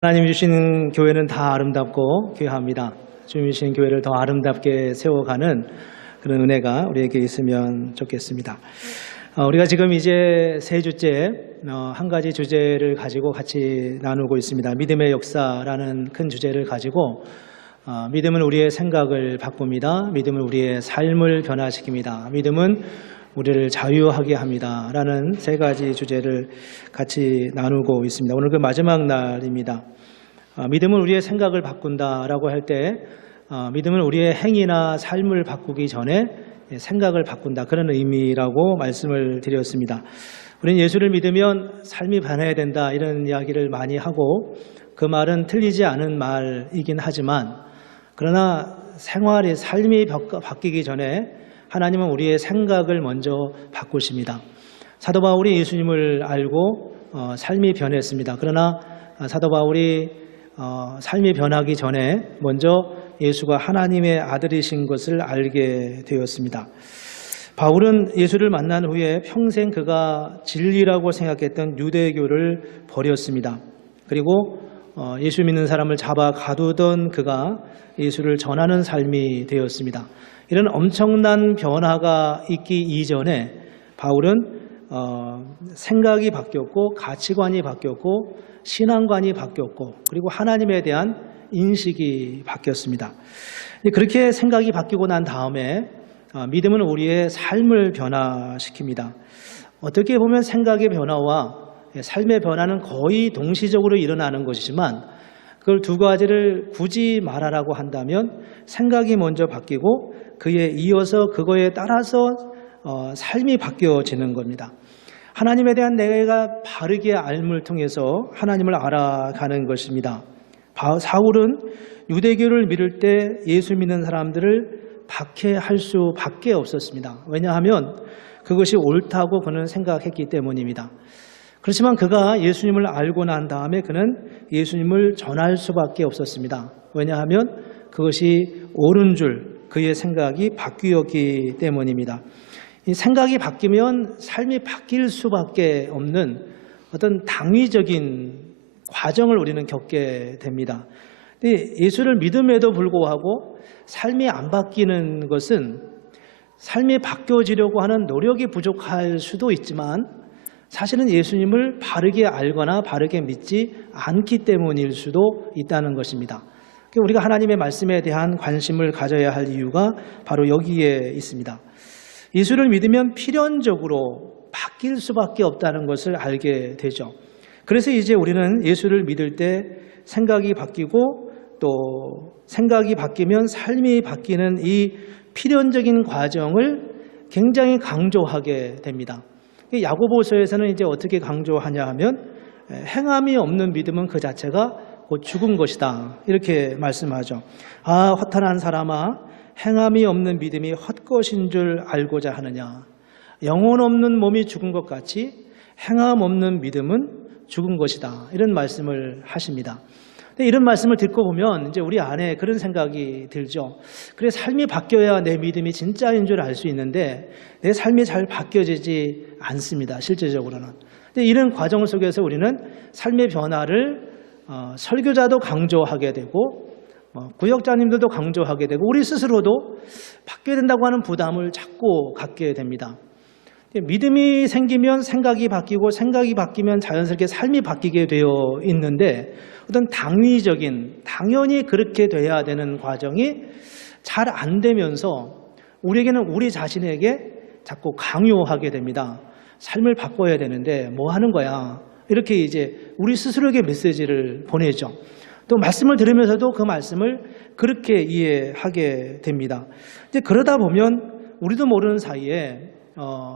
하나님 주시는 교회는 다 아름답고 귀합니다. 주님 주신 교회를 더 아름답게 세워가는 그런 은혜가 우리에게 있으면 좋겠습니다. 우리가 지금 이제 세 주째 한 가지 주제를 가지고 같이 나누고 있습니다. 믿음의 역사라는 큰 주제를 가지고 믿음은 우리의 생각을 바꿉니다. 믿음은 우리의 삶을 변화시킵니다. 믿음은 우리를 자유하게 합니다. 라는 세 가지 주제를 같이 나누고 있습니다. 오늘 그 마지막 날입니다. 믿음은 우리의 생각을 바꾼다라고 할 때 믿음은 우리의 행위나 삶을 바꾸기 전에 생각을 바꾼다, 그런 의미라고 말씀을 드렸습니다. 우리는 예수를 믿으면 삶이 변해야 된다, 이런 이야기를 많이 하고 그 말은 틀리지 않은 말이긴 하지만, 그러나 생활의 삶이 바뀌기 전에 하나님은 우리의 생각을 먼저 바꾸십니다. 사도 바울이 예수님을 알고 삶이 변했습니다. 그러나 사도 바울이 삶이 변하기 전에 먼저 예수가 하나님의 아들이신 것을 알게 되었습니다. 바울은 예수를 만난 후에 평생 그가 진리라고 생각했던 유대교를 버렸습니다. 그리고 예수 믿는 사람을 잡아 가두던 그가 예수를 전하는 삶이 되었습니다. 이런 엄청난 변화가 있기 이전에 바울은 생각이 바뀌었고 가치관이 바뀌었고 신앙관이 바뀌었고 그리고 하나님에 대한 인식이 바뀌었습니다. 그렇게 생각이 바뀌고 난 다음에 믿음은 우리의 삶을 변화시킵니다. 어떻게 보면 생각의 변화와 삶의 변화는 거의 동시적으로 일어나는 것이지만, 그걸 두 가지를 굳이 말하라고 한다면 생각이 먼저 바뀌고 그에 이어서 그거에 따라서 삶이 바뀌어지는 겁니다. 하나님에 대한 내가 바르게 알을 통해서 하나님을 알아가는 것입니다. 사울은 유대교를 믿을 때 예수 믿는 사람들을 박해할 수밖에 없었습니다. 왜냐하면 그것이 옳다고 그는 생각했기 때문입니다. 그렇지만 그가 예수님을 알고 난 다음에 그는 예수님을 전할 수밖에 없었습니다. 왜냐하면 그것이 옳은 줄 그의 생각이 바뀌었기 때문입니다. 이 생각이 바뀌면 삶이 바뀔 수밖에 없는 어떤 당위적인 과정을 우리는 겪게 됩니다. 예수를 믿음에도 불구하고 삶이 안 바뀌는 것은 삶이 바뀌어지려고 하는 노력이 부족할 수도 있지만, 사실은 예수님을 바르게 알거나 바르게 믿지 않기 때문일 수도 있다는 것입니다. 우리가 하나님의 말씀에 대한 관심을 가져야 할 이유가 바로 여기에 있습니다. 예수를 믿으면 필연적으로 바뀔 수밖에 없다는 것을 알게 되죠. 그래서 이제 우리는 예수를 믿을 때 생각이 바뀌고 또 생각이 바뀌면 삶이 바뀌는 이 필연적인 과정을 굉장히 강조하게 됩니다. 야고보서에서는 이제 어떻게 강조하냐 하면 행함이 없는 믿음은 그 자체가 곧 죽은 것이다, 이렇게 말씀하죠. 허탄한 사람아, 행함이 없는 믿음이 헛것인 줄 알고자 하느냐. 영혼 없는 몸이 죽은 것 같이 행함 없는 믿음은 죽은 것이다, 이런 말씀을 하십니다. 이런 말씀을 듣고 보면 이제 우리 안에 그런 생각이 들죠. 그래, 삶이 바뀌어야 내 믿음이 진짜인 줄 알 수 있는데 내 삶이 잘 바뀌어지지 않습니다, 실제적으로는. 이런 과정 속에서 우리는 삶의 변화를 설교자도 강조하게 되고 구역자님들도 강조하게 되고 우리 스스로도 바뀌어야 된다고 하는 부담을 자꾸 갖게 됩니다. 믿음이 생기면 생각이 바뀌고 생각이 바뀌면 자연스럽게 삶이 바뀌게 되어 있는데, 어떤 당위적인, 당연히 그렇게 돼야 되는 과정이 잘 안 되면서 우리에게는 우리 자신에게 자꾸 강요하게 됩니다. 삶을 바꿔야 되는데 뭐 하는 거야, 이렇게 이제 우리 스스로에게 메시지를 보내죠. 또 말씀을 들으면서도 그 말씀을 그렇게 이해하게 됩니다. 이제 그러다 보면 우리도 모르는 사이에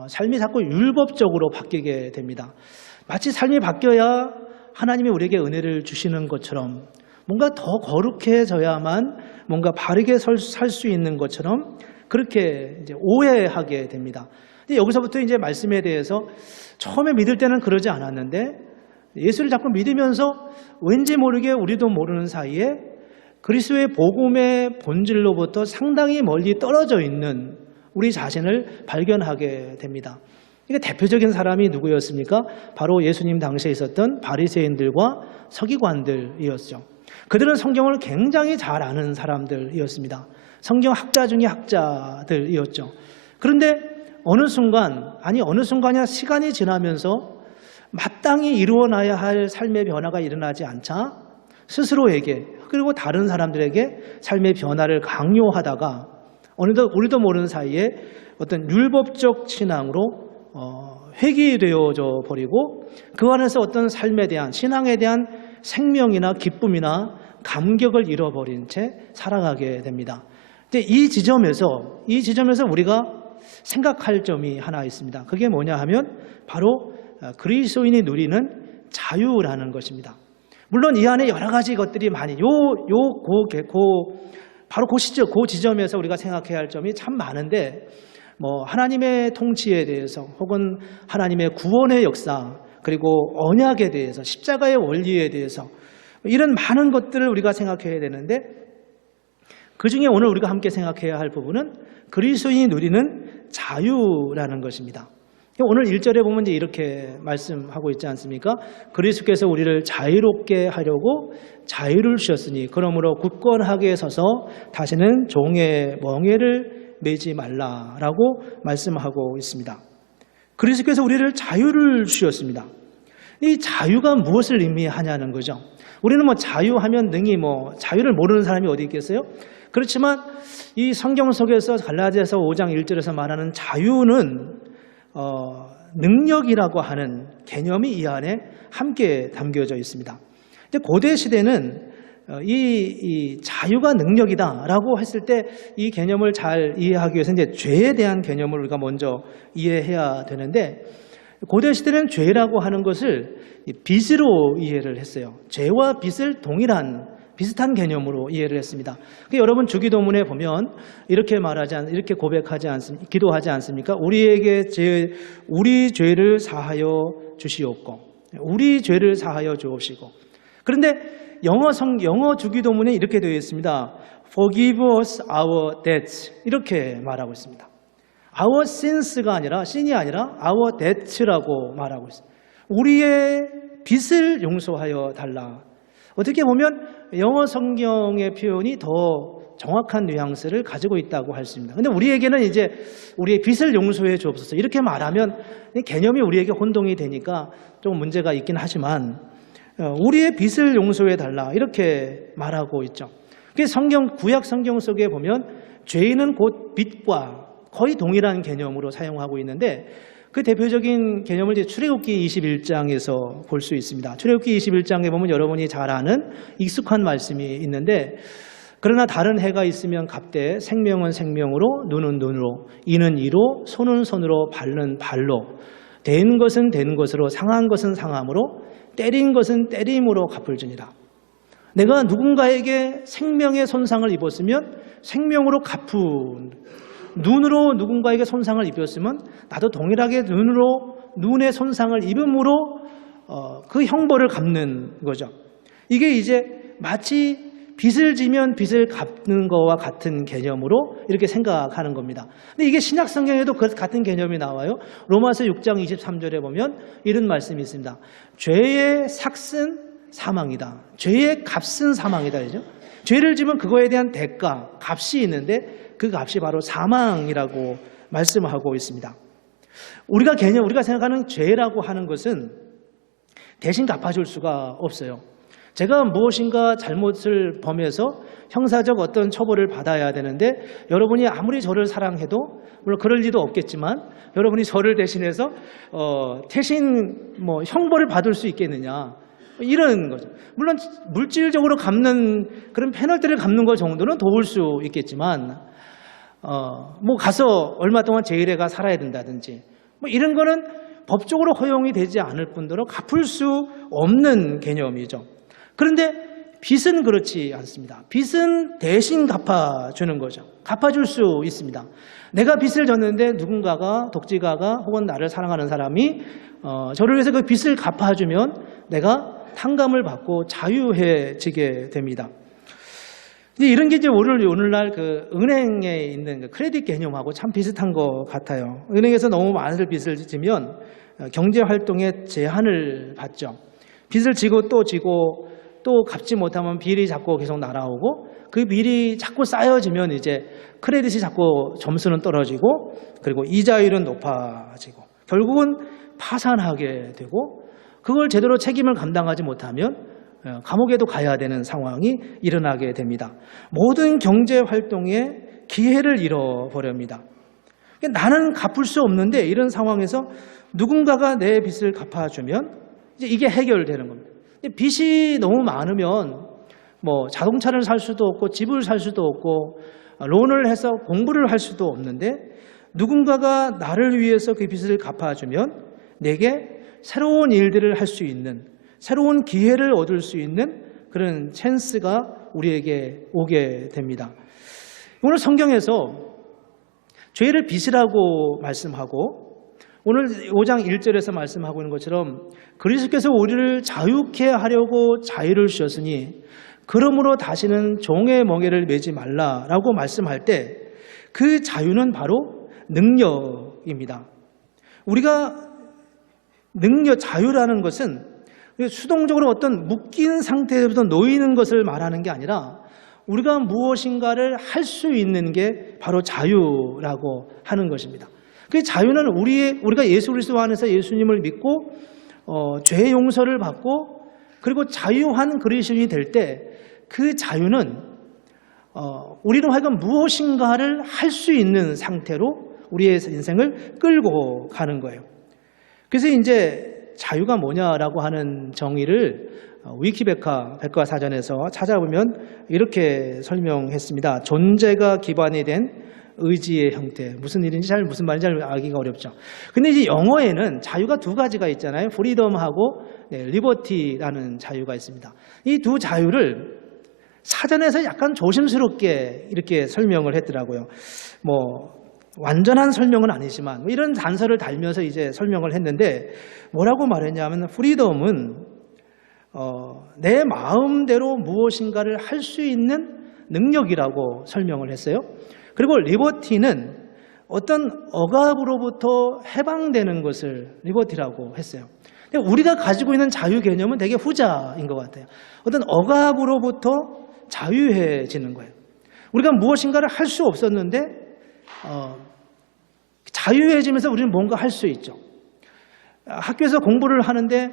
삶이 자꾸 율법적으로 바뀌게 됩니다. 마치 삶이 바뀌어야 하나님이 우리에게 은혜를 주시는 것처럼, 뭔가 더 거룩해져야만 뭔가 바르게 살 수 있는 것처럼 그렇게 이제 오해하게 됩니다. 여기서부터 이제 말씀에 대해서 처음에 믿을 때는 그러지 않았는데 예수를 자꾸 믿으면서 왠지 모르게 우리도 모르는 사이에 그리스도의 복음의 본질로부터 상당히 멀리 떨어져 있는 우리 자신을 발견하게 됩니다. 이게 대표적인 사람이 누구였습니까? 바로 예수님 당시에 있었던 바리새인들과 서기관들이었죠. 그들은 성경을 굉장히 잘 아는 사람들이었습니다. 성경 학자 중에 학자들이었죠. 그런데 어느 순간이야 시간이 지나면서 마땅히 이루어나야 할 삶의 변화가 일어나지 않자 스스로에게 그리고 다른 사람들에게 삶의 변화를 강요하다가 어느덧 우리도 모르는 사이에 어떤 율법적 신앙으로 회귀되어져 버리고 그 안에서 어떤 삶에 대한 신앙에 대한 생명이나 기쁨이나 감격을 잃어버린 채 살아가게 됩니다. 근데 이 지점에서 우리가 생각할 점이 하나 있습니다. 그게 뭐냐 하면 바로 그리스도인이 누리는 자유라는 것입니다. 물론 이 안에 여러 가지 것들이 많이 바로 그 지점에서 우리가 생각해야 할 점이 참 많은데 하나님의 통치에 대해서 혹은 하나님의 구원의 역사 그리고 언약에 대해서 십자가의 원리에 대해서 이런 많은 것들을 우리가 생각해야 되는데 그중에 오늘 우리가 함께 생각해야 할 부분은 그리스도인이 누리는 자유라는 것입니다. 오늘 1절에 보면 이제 이렇게 말씀하고 있지 않습니까? 그리스도께서 우리를 자유롭게 하려고 자유를 주셨으니 그러므로 굳건하게 서서 다시는 종의 멍에를 매지 말라라고 말씀하고 있습니다. 그리스도께서 우리를 자유를 주셨습니다. 이 자유가 무엇을 의미하냐는 거죠. 우리는 자유하면 능히 자유를 모르는 사람이 어디 있겠어요? 그렇지만 이 성경 속에서 갈라디아서 5장 1절에서 말하는 자유는 능력이라고 하는 개념이 이 안에 함께 담겨져 있습니다. 근데 고대 시대는 이 자유가 능력이다라고 했을 때 이 개념을 잘 이해하기 위해서 이제 죄에 대한 개념을 우리가 먼저 이해해야 되는데 고대 시대는 죄라고 하는 것을 빚으로 이해를 했어요. 죄와 빚을 비슷한 개념으로 이해를 했습니다. 여러분 주기도문에 보면 이렇게 기도하지 않습니까? 우리 죄를 사하여 주시옵고, 우리 죄를 사하여 주옵시고. 그런데 영어 주기도문에 이렇게 되어 있습니다. Forgive us our debts 이렇게 말하고 있습니다. Our sins가 아니라 sin이 아니라 our debts라고 말하고 있습니다. 우리의 빚을 용서하여 달라. 어떻게 보면 영어 성경의 표현이 더 정확한 뉘앙스를 가지고 있다고 할 수 있습니다. 그런데 우리에게는 이제 우리의 빚을 용서해 주옵소서 이렇게 말하면 개념이 우리에게 혼동이 되니까 좀 문제가 있긴 하지만 우리의 빚을 용서해 달라 이렇게 말하고 있죠. 구약 성경 속에 보면 죄인은 곧 빚과 거의 동일한 개념으로 사용하고 있는데 그 대표적인 개념을 이제 출애굽기 21장에서 볼 수 있습니다. 출애굽기 21장에 보면 여러분이 잘 아는 익숙한 말씀이 있는데 그러나 다른 해가 있으면 갑되 생명은 생명으로 눈은 눈으로 이는 이로 손은 손으로 발은 발로 된 것은 된 것으로 상한 것은 상함으로 때린 것은 때림으로 갚을지니라. 내가 누군가에게 생명의 손상을 입었으면 생명으로 갚은 눈으로 누군가에게 손상을 입혔으면 나도 동일하게 눈의 손상을 입음으로 그 형벌을 갚는 거죠. 이게 이제 마치 빚을 지면 빚을 갚는 거와 같은 개념으로 이렇게 생각하는 겁니다. 근데 이게 신약 성경에도 같은 개념이 나와요. 로마서 6장 23절에 보면 이런 말씀이 있습니다. 죄의 삭은 사망이다. 죄의 값은 사망이다. 그죠? 죄를 지면 그거에 대한 대가, 값이 있는데 그 값이 바로 사망이라고 말씀하고 있습니다. 우리가 생각하는 죄라고 하는 것은 대신 갚아줄 수가 없어요. 제가 무엇인가 잘못을 범해서 형사적 어떤 처벌을 받아야 되는데 여러분이 아무리 저를 사랑해도 물론 그럴 리도 없겠지만 여러분이 저를 대신해서 대신 형벌을 받을 수 있겠느냐 이런 거죠. 물론 물질적으로 갚는 그런 페널티를 갚는 것 정도는 도울 수 있겠지만 가서 얼마 동안 제일회가 살아야 된다든지 이런 거는 법적으로 허용이 되지 않을 뿐더러 갚을 수 없는 개념이죠. 그런데 빚은 그렇지 않습니다. 빚은 대신 갚아주는 거죠. 갚아줄 수 있습니다. 내가 빚을 졌는데 누군가가 독지가가 혹은 나를 사랑하는 사람이 저를 위해서 그 빚을 갚아주면 내가 탕감을 받고 자유해지게 됩니다. 근데 이런 게 이제 오늘날 그 은행에 있는 그 크레딧 개념하고 참 비슷한 것 같아요. 은행에서 너무 많은 빚을 지면 경제 활동에 제한을 받죠. 빚을 지고 또 갚지 못하면 비리 자꾸 계속 날아오고, 그 비리 자꾸 쌓여지면 이제 크레딧이 자꾸 점수는 떨어지고, 그리고 이자율은 높아지고, 결국은 파산하게 되고, 그걸 제대로 책임을 감당하지 못하면 감옥에도 가야 되는 상황이 일어나게 됩니다. 모든 경제 활동에 기회를 잃어버립니다. 나는 갚을 수 없는데 이런 상황에서 누군가가 내 빚을 갚아주면 이제 이게 해결되는 겁니다. 빚이 너무 많으면 뭐 자동차를 살 수도 없고 집을 살 수도 없고 론을 해서 공부를 할 수도 없는데, 누군가가 나를 위해서 그 빚을 갚아주면 내게 새로운 일들을 할 수 있는, 새로운 기회를 얻을 수 있는 그런 찬스가 우리에게 오게 됩니다. 오늘 성경에서 죄를 빚이라고 말씀하고, 오늘 5장 1절에서 말씀하고 있는 것처럼 그리스도께서 우리를 자유케 하려고 자유를 주셨으니 그러므로 다시는 종의 멍에를 매지 말라라고 말씀할 때, 그 자유는 바로 능력입니다. 우리가 자유라는 것은 수동적으로 어떤 묶인 상태에서 놓이는 것을 말하는 게 아니라 우리가 무엇인가를 할 수 있는 게 바로 자유라고 하는 것입니다. 그 자유는 우리가 예수 그리스도 안에서 예수님을 믿고 죄 용서를 받고 그리고 자유한 그리스도인이 될 때, 그 자유는 우리로 하여금 무엇인가를 할 수 있는 상태로 우리의 인생을 끌고 가는 거예요. 그래서 이제 자유가 뭐냐라고 하는 정의를 위키백과 백과사전에서 찾아보면 이렇게 설명했습니다. 존재가 기반이 된 의지의 형태. 무슨 말인지 잘 알기가 어렵죠. 근데 이제 영어에는 자유가 두 가지가 있잖아요. 프리덤하고 리버티라는 자유가 있습니다. 이 두 자유를 사전에서 약간 조심스럽게 이렇게 설명을 했더라고요. 완전한 설명은 아니지만 이런 단서를 달면서 이제 설명을 했는데, 뭐라고 말했냐면 프리덤은 내 마음대로 무엇인가를 할 수 있는 능력이라고 설명을 했어요. 그리고 리버티는 어떤 억압으로부터 해방되는 것을 리버티라고 했어요. 근데 우리가 가지고 있는 자유 개념은 되게 후자인 것 같아요. 어떤 억압으로부터 자유해지는 거예요. 우리가 무엇인가를 할 수 없었는데 자유해지면서 우리는 뭔가 할 수 있죠. 학교에서 공부를 하는데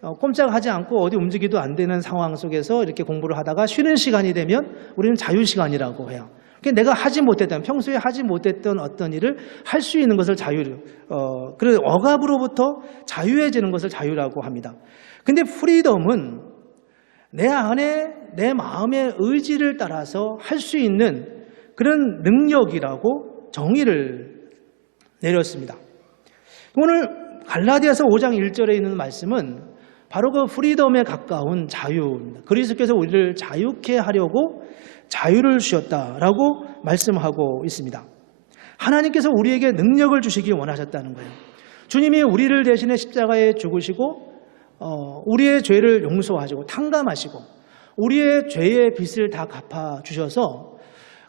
꼼짝하지 않고 어디 움직이도 안 되는 상황 속에서 이렇게 공부를 하다가 쉬는 시간이 되면 우리는 자유시간이라고 해요. 내가 평소에 하지 못했던 어떤 일을 할 수 있는 것을 그래서 억압으로부터 자유해지는 것을 자유라고 합니다. 근데 프리덤은 내 안에 내 마음의 의지를 따라서 할 수 있는 그런 능력이라고 정의를 내렸습니다. 오늘 갈라디아서 5장 1절에 있는 말씀은 바로 그 프리덤에 가까운 자유입니다. 그리스도께서 우리를 자유케 하려고 자유를 주셨다라고 말씀하고 있습니다. 하나님께서 우리에게 능력을 주시기 원하셨다는 거예요. 주님이 우리를 대신해 십자가에 죽으시고 우리의 죄를 용서하시고 탕감하시고 우리의 죄의 빚을 다 갚아주셔서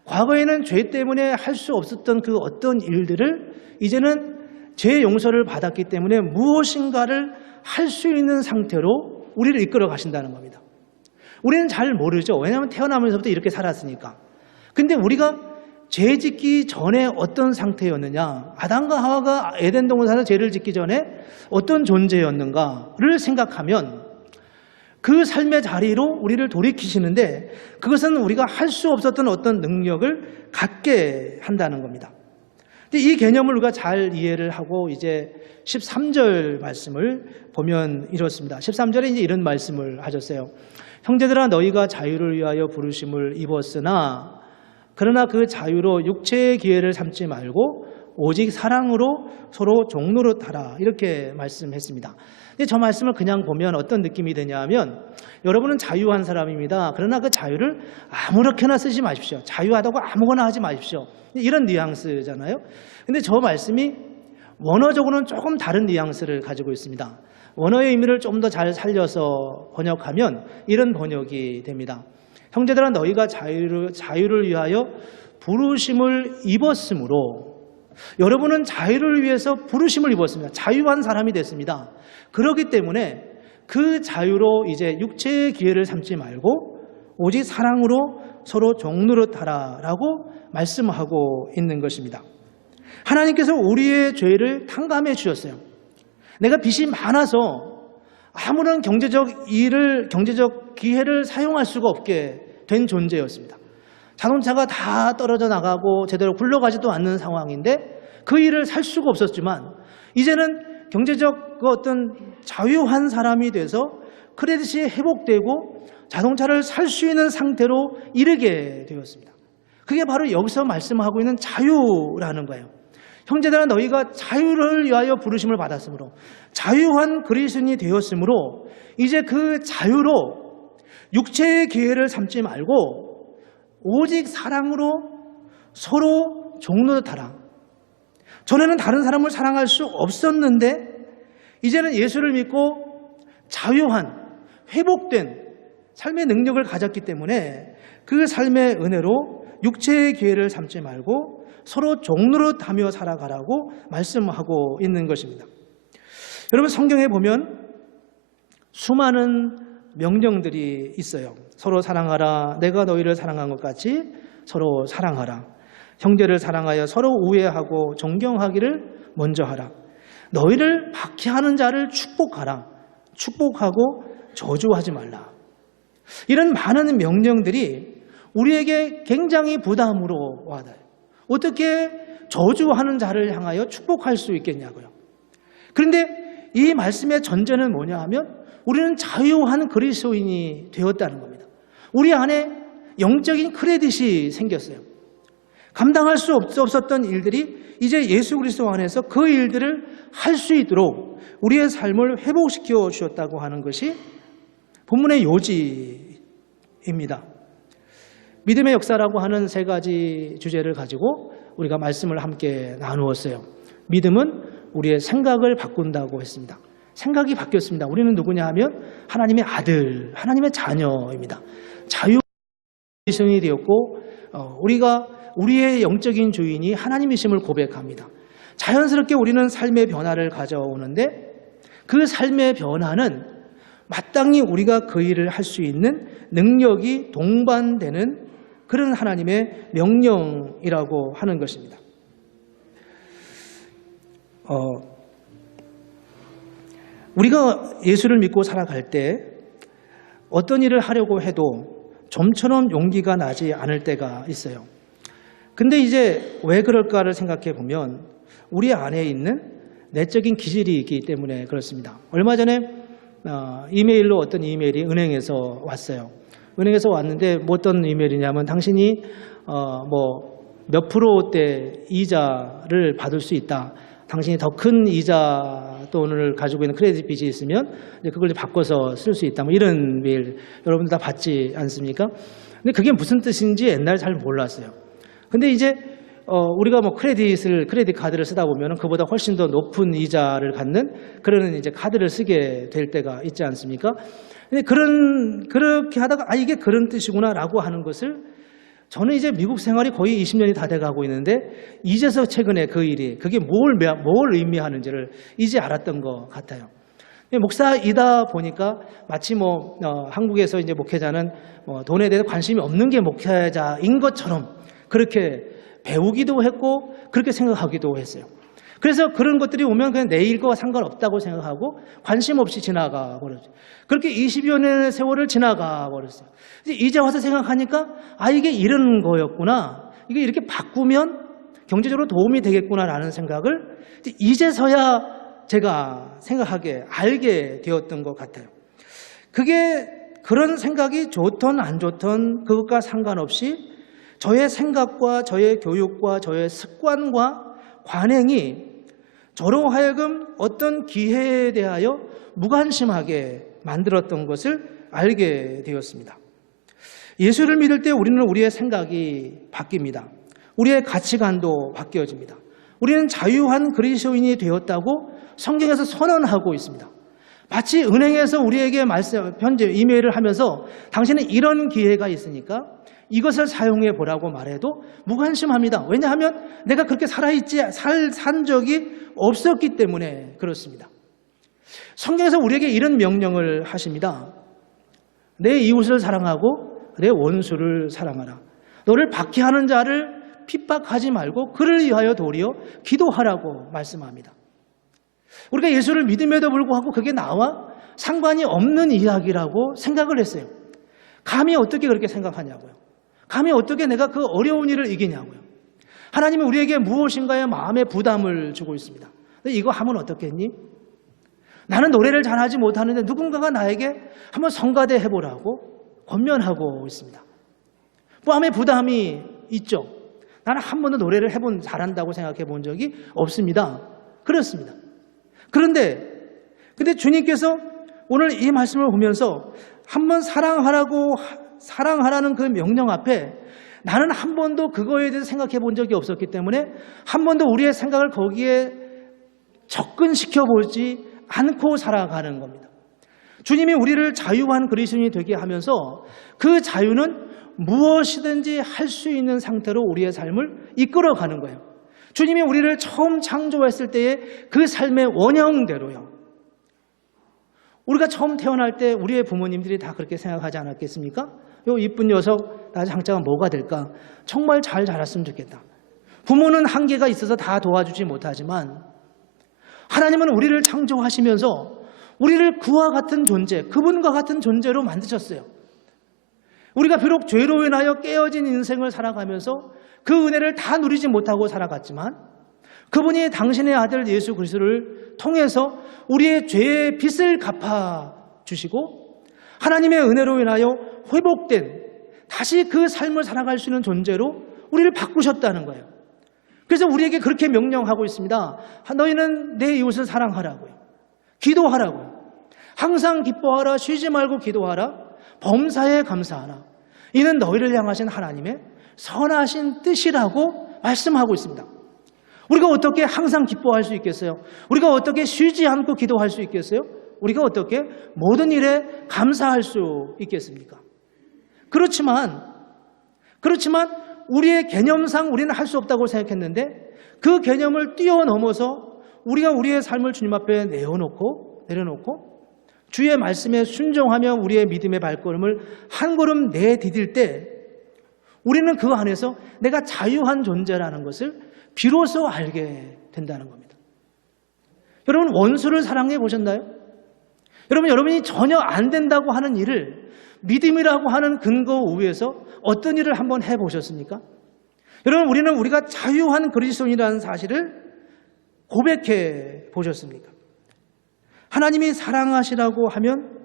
과거에는 죄 때문에 할 수 없었던 그 어떤 일들을 이제는 죄 용서를 받았기 때문에 무엇인가를 할 수 있는 상태로 우리를 이끌어 가신다는 겁니다. 우리는 잘 모르죠. 왜냐하면 태어나면서부터 이렇게 살았으니까. 근데 우리가 죄 짓기 전에 어떤 상태였느냐, 아담과 하와가 에덴 동산에서 죄를 짓기 전에 어떤 존재였는가를 생각하면 그 삶의 자리로 우리를 돌이키시는데, 그것은 우리가 할 수 없었던 어떤 능력을 갖게 한다는 겁니다. 근데 이 개념을 우리가 잘 이해를 하고 이제 13절 말씀을 보면 이렇습니다. 13절에 이제 이런 말씀을 하셨어요. 형제들아, 너희가 자유를 위하여 부르심을 입었으나 그러나 그 자유로 육체의 기회를 삼지 말고 오직 사랑으로 서로 종노릇하라, 이렇게 말씀했습니다. 근데 저 말씀을 그냥 보면 어떤 느낌이 드냐 하면, 여러분은 자유한 사람입니다. 그러나 그 자유를 아무렇게나 쓰지 마십시오. 자유하다고 아무거나 하지 마십시오. 이런 뉘앙스잖아요. 근데 저 말씀이 원어적으로는 조금 다른 뉘앙스를 가지고 있습니다. 원어의 의미를 좀 더 잘 살려서 번역하면 이런 번역이 됩니다. 형제들아 너희가 자유를 위하여 부르심을 입었으므로, 여러분은 자유를 위해서 부르심을 입었습니다. 자유한 사람이 됐습니다. 그렇기 때문에 그 자유로 이제 육체의 기회를 삼지 말고 오직 사랑으로 서로 종노릇하라라고 말씀하고 있는 것입니다. 하나님께서 우리의 죄를 탕감해 주셨어요. 내가 빚이 많아서 아무런 경제적 기회를 사용할 수가 없게 된 존재였습니다. 자동차가 다 떨어져 나가고 제대로 굴러가지도 않는 상황인데 그 일을 살 수가 없었지만, 이제는 경제적 어떤 자유한 사람이 돼서 크레딧이 회복되고 자동차를 살 수 있는 상태로 이르게 되었습니다. 그게 바로 여기서 말씀하고 있는 자유라는 거예요. 형제들아 너희가 자유를 위하여 부르심을 받았으므로, 자유한 그리스도인이 되었으므로 이제 그 자유로 육체의 기회를 삼지 말고 오직 사랑으로 서로 종노릇하라. 전에는 다른 사람을 사랑할 수 없었는데 이제는 예수를 믿고 자유한 회복된 삶의 능력을 가졌기 때문에 그 삶의 은혜로 육체의 기회를 삼지 말고 서로 종노릇하며 살아가라고 말씀하고 있는 것입니다. 여러분, 성경에 보면 수많은 명령들이 있어요. 서로 사랑하라. 내가 너희를 사랑한 것 같이 서로 사랑하라. 형제를 사랑하여 서로 우애하고 존경하기를 먼저 하라. 너희를 박해하는 자를 축복하라. 축복하고 저주하지 말라. 이런 많은 명령들이 우리에게 굉장히 부담으로 와닿아요. 어떻게 저주하는 자를 향하여 축복할 수 있겠냐고요. 그런데 이 말씀의 전제는 뭐냐 하면 우리는 자유한 그리스도인이 되었다는 겁니다. 우리 안에 영적인 크레딧이 생겼어요. 감당할 수 없었던 일들이 이제 예수 그리스도 안에서 그 일들을 할 수 있도록 우리의 삶을 회복시켜 주셨다고 하는 것이 본문의 요지입니다. 믿음의 역사라고 하는 세 가지 주제를 가지고 우리가 말씀을 함께 나누었어요. 믿음은 우리의 생각을 바꾼다고 했습니다. 생각이 바뀌었습니다. 우리는 누구냐 하면 하나님의 아들, 하나님의 자녀입니다. 자유성이 되었고 우리가 우리의 영적인 주인이 하나님이심을 고백합니다. 자연스럽게 우리는 삶의 변화를 가져오는데 그 삶의 변화는 마땅히 우리가 그 일을 할 수 있는 능력이 동반되는 그런 하나님의 명령이라고 하는 것입니다. 우리가 예수를 믿고 살아갈 때 어떤 일을 하려고 해도 좀처럼 용기가 나지 않을 때가 있어요. 근데 이제 왜 그럴까를 생각해 보면 우리 안에 있는 내적인 기질이 있기 때문에 그렇습니다. 얼마 전에 이메일로 어떤 이메일이 은행에서 왔어요. 은행에서 왔는데 뭐 어떤 이메일이냐면 당신이 몇 프로대 이자를 받을 수 있다. 당신이 더 큰 이자 돈을 가지고 있는 크레딧 빚이 있으면 그걸 바꿔서 쓸 수 있다. 뭐 이런 메일 여러분들 다 받지 않습니까? 근데 그게 무슨 뜻인지 옛날에 잘 몰랐어요. 근데 이제 우리가 뭐 크레딧 카드를 쓰다 보면 그보다 훨씬 더 높은 이자를 갖는 그런 이제 카드를 쓰게 될 때가 있지 않습니까? 근데 그렇게 하다가 이게 그런 뜻이구나라고 하는 것을 저는 이제 미국 생활이 거의 20년이 다 돼가고 있는데 이제서 최근에 그 일이 그게 뭘 의미하는지를 이제 알았던 것 같아요. 목사이다 보니까 마치 한국에서 이제 목회자는 돈에 대해서 관심이 없는 게 목회자인 것처럼 그렇게 배우기도 했고 그렇게 생각하기도 했어요. 그래서 그런 것들이 오면 그냥 내 일과 상관없다고 생각하고 관심 없이 지나가 버렸죠. 그렇게 20여 년의 세월을 지나가 버렸어요. 이제 와서 생각하니까 이게 이런 거였구나. 이게 이렇게 바꾸면 경제적으로 도움이 되겠구나라는 생각을 이제서야 제가 알게 되었던 것 같아요. 그게 그런 생각이 좋던 안 좋던 그것과 상관없이 저의 생각과 저의 교육과 저의 습관과 관행이 저로 하여금 어떤 기회에 대하여 무관심하게 만들었던 것을 알게 되었습니다. 예수를 믿을 때 우리는 우리의 생각이 바뀝니다. 우리의 가치관도 바뀌어집니다. 우리는 자유한 그리스도인이 되었다고 성경에서 선언하고 있습니다. 마치 은행에서 우리에게 편지, 이메일을 하면서 당신은 이런 기회가 있으니까 이것을 사용해 보라고 말해도 무관심합니다. 왜냐하면 내가 그렇게 산 적이 없었기 때문에 그렇습니다. 성경에서 우리에게 이런 명령을 하십니다. 내 이웃을 사랑하고 내 원수를 사랑하라. 너를 박해하는 자를 핍박하지 말고 그를 위하여 도리어 기도하라고 말씀합니다. 우리가 예수를 믿음에도 불구하고 그게 나와 상관이 없는 이야기라고 생각을 했어요. 감히 어떻게 그렇게 생각하냐고요. 감히 어떻게 내가 그 어려운 일을 이기냐고요. 하나님은 우리에게 무엇인가의 마음의 부담을 주고 있습니다. 근데 이거 하면 어떻겠니? 나는 노래를 잘하지 못하는데 누군가가 나에게 한번 성가대 해보라고 권면하고 있습니다. 마음의 부담이 있죠. 나는 한 번도 노래를 잘한다고 생각해 본 적이 없습니다. 그렇습니다. 근데 주님께서 오늘 이 말씀을 보면서 한번 사랑하라는 그 명령 앞에 나는 한 번도 그거에 대해서 생각해 본 적이 없었기 때문에 한 번도 우리의 생각을 거기에 접근시켜 보지 않고 살아가는 겁니다. 주님이 우리를 자유한 그리스도인이 되게 하면서 그 자유는 무엇이든지 할 수 있는 상태로 우리의 삶을 이끌어가는 거예요. 주님이 우리를 처음 창조했을 때의 그 삶의 원형대로요. 우리가 처음 태어날 때 우리의 부모님들이 다 그렇게 생각하지 않았겠습니까? 요 이쁜 녀석 나중에 장자가 뭐가 될까? 정말 잘 자랐으면 좋겠다. 부모는 한계가 있어서 다 도와주지 못하지만 하나님은 우리를 창조하시면서 우리를 그와 같은 존재, 그분과 같은 존재로 만드셨어요. 우리가 비록 죄로 인하여 깨어진 인생을 살아가면서 그 은혜를 다 누리지 못하고 살아갔지만 그분이 당신의 아들 예수 그리스도를 통해서 우리의 죄의 빚을 갚아주시고 하나님의 은혜로 인하여 회복된 다시 그 삶을 살아갈 수 있는 존재로 우리를 바꾸셨다는 거예요. 그래서 우리에게 그렇게 명령하고 있습니다. 너희는 내 이웃을 사랑하라고요. 기도하라고요. 항상 기뻐하라. 쉬지 말고 기도하라. 범사에 감사하라. 이는 너희를 향하신 하나님의 선하신 뜻이라고 말씀하고 있습니다. 우리가 어떻게 항상 기뻐할 수 있겠어요? 우리가 어떻게 쉬지 않고 기도할 수 있겠어요? 우리가 어떻게 모든 일에 감사할 수 있겠습니까? 그렇지만 우리의 개념상 우리는 할 수 없다고 생각했는데 그 개념을 뛰어넘어서 우리가 우리의 삶을 주님 앞에 내려놓고 주의 말씀에 순종하며 우리의 믿음의 발걸음을 한 걸음 내디딜 때 우리는 그 안에서 내가 자유한 존재라는 것을 비로소 알게 된다는 겁니다. 여러분, 원수를 사랑해 보셨나요? 여러분이 전혀 안 된다고 하는 일을 믿음이라고 하는 근거 위에서 어떤 일을 한번 해보셨습니까? 여러분, 우리가 자유한 그리스도인이라는 사실을 고백해 보셨습니까? 하나님이 사랑하시라고 하면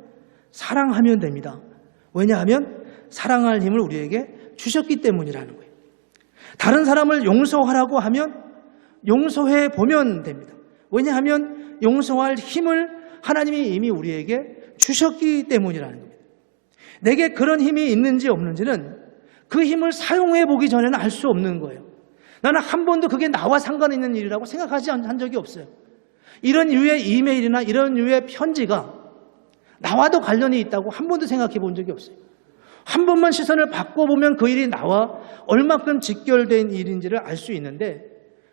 사랑하면 됩니다. 왜냐하면 사랑할 힘을 우리에게 주셨기 때문이라는 거예요. 다른 사람을 용서하라고 하면 용서해 보면 됩니다. 왜냐하면 용서할 힘을 하나님이 이미 우리에게 주셨기 때문이라는 겁니다. 내게 그런 힘이 있는지 없는지는 그 힘을 사용해 보기 전에는 알 수 없는 거예요. 나는 한 번도 그게 나와 상관 있는 일이라고 생각하지 한 적이 없어요. 이런 유의 이메일이나 이런 유의 편지가 나와도 관련이 있다고 한 번도 생각해 본 적이 없어요. 한 번만 시선을 바꿔보면 그 일이 나와 얼마큼 직결된 일인지를 알 수 있는데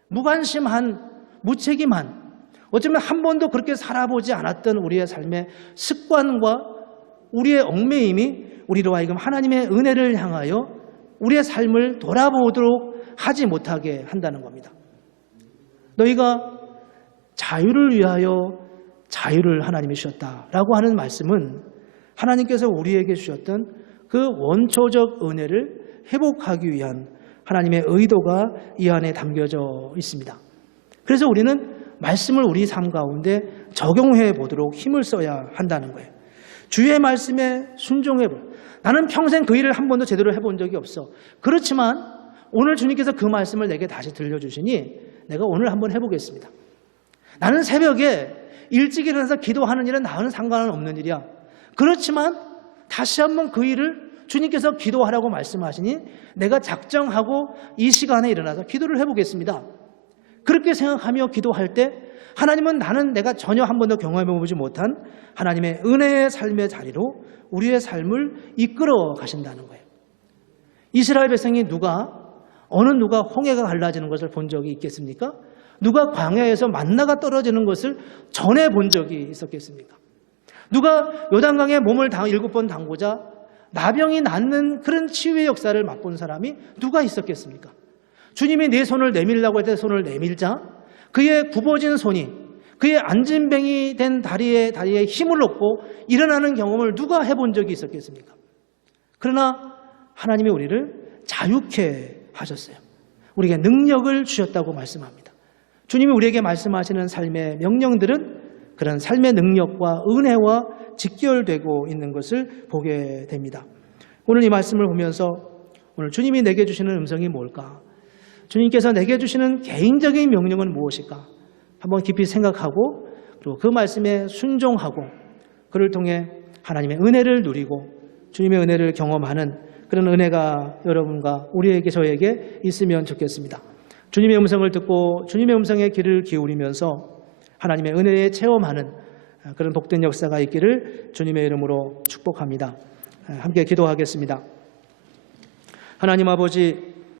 무관심한, 무책임한, 어쩌면 한 번도 그렇게 살아보지 않았던 우리의 삶의 습관과 우리의 얽매임이 우리로 하여금 하나님의 은혜를 향하여 우리의 삶을 돌아보도록 하지 못하게 한다는 겁니다. 너희가 자유를 위하여 자유를 하나님이 주셨다라고 하는 말씀은 하나님께서 우리에게 주셨던 그 원초적 은혜를 회복하기 위한 하나님의 의도가 이 안에 담겨져 있습니다. 그래서 우리는 말씀을 우리 삶 가운데 적용해 보도록 힘을 써야 한다는 거예요. 주의 말씀에 순종해 보. 나는 평생 그 일을 한 번도 제대로 해본 적이 없어. 그렇지만 오늘 주님께서 그 말씀을 내게 다시 들려주시니 내가 오늘 한번 해보겠습니다. 나는 새벽에 일찍 일어나서 기도하는 일은 나와는 상관은 없는 일이야. 그렇지만 다시 한번 그 일을 주님께서 기도하라고 말씀하시니 내가 작정하고 이 시간에 일어나서 기도를 해보겠습니다. 그렇게 생각하며 기도할 때 하나님은 내가 전혀 한 번도 경험해보지 못한 하나님의 은혜의 삶의 자리로 우리의 삶을 이끌어 가신다는 거예요. 이스라엘 백성이 어느 누가 홍해가 갈라지는 것을 본 적이 있겠습니까? 누가 광야에서 만나가 떨어지는 것을 전에 본 적이 있었겠습니까? 누가 요단강에 몸을 7번 담고자 나병이 낫는 그런 치유의 역사를 맛본 사람이 누가 있었겠습니까? 주님이 내 손을 내밀라고 할 때 손을 내밀자 그의 굽어진 손이 그의 안진뱅이 된 다리에 힘을 얻고 일어나는 경험을 누가 해본 적이 있었겠습니까? 그러나 하나님이 우리를 자유케 하셨어요. 우리에게 능력을 주셨다고 말씀합니다. 주님이 우리에게 말씀하시는 삶의 명령들은 그런 삶의 능력과 은혜와 직결되고 있는 것을 보게 됩니다. 오늘 이 말씀을 보면서 오늘 주님이 내게 주시는 음성이 뭘까? 주님께서 내게 주시는 개인적인 명령은 무엇일까? 한번 깊이 생각하고 그리고 그 말씀에 순종하고 그를 통해 하나님의 은혜를 누리고 주님의 은혜를 경험하는 그런 은혜가 여러분과 우리에게 저에게 있으면 좋겠습니다. 주님의 음성을 듣고 주님의 음성에 귀를 기울이면서 하나님의 은혜에 체험하는 그런 복된 역사가 있기를 주님의 이름으로 축복합니다. 함께 기도하겠습니다. 하나님 아버지,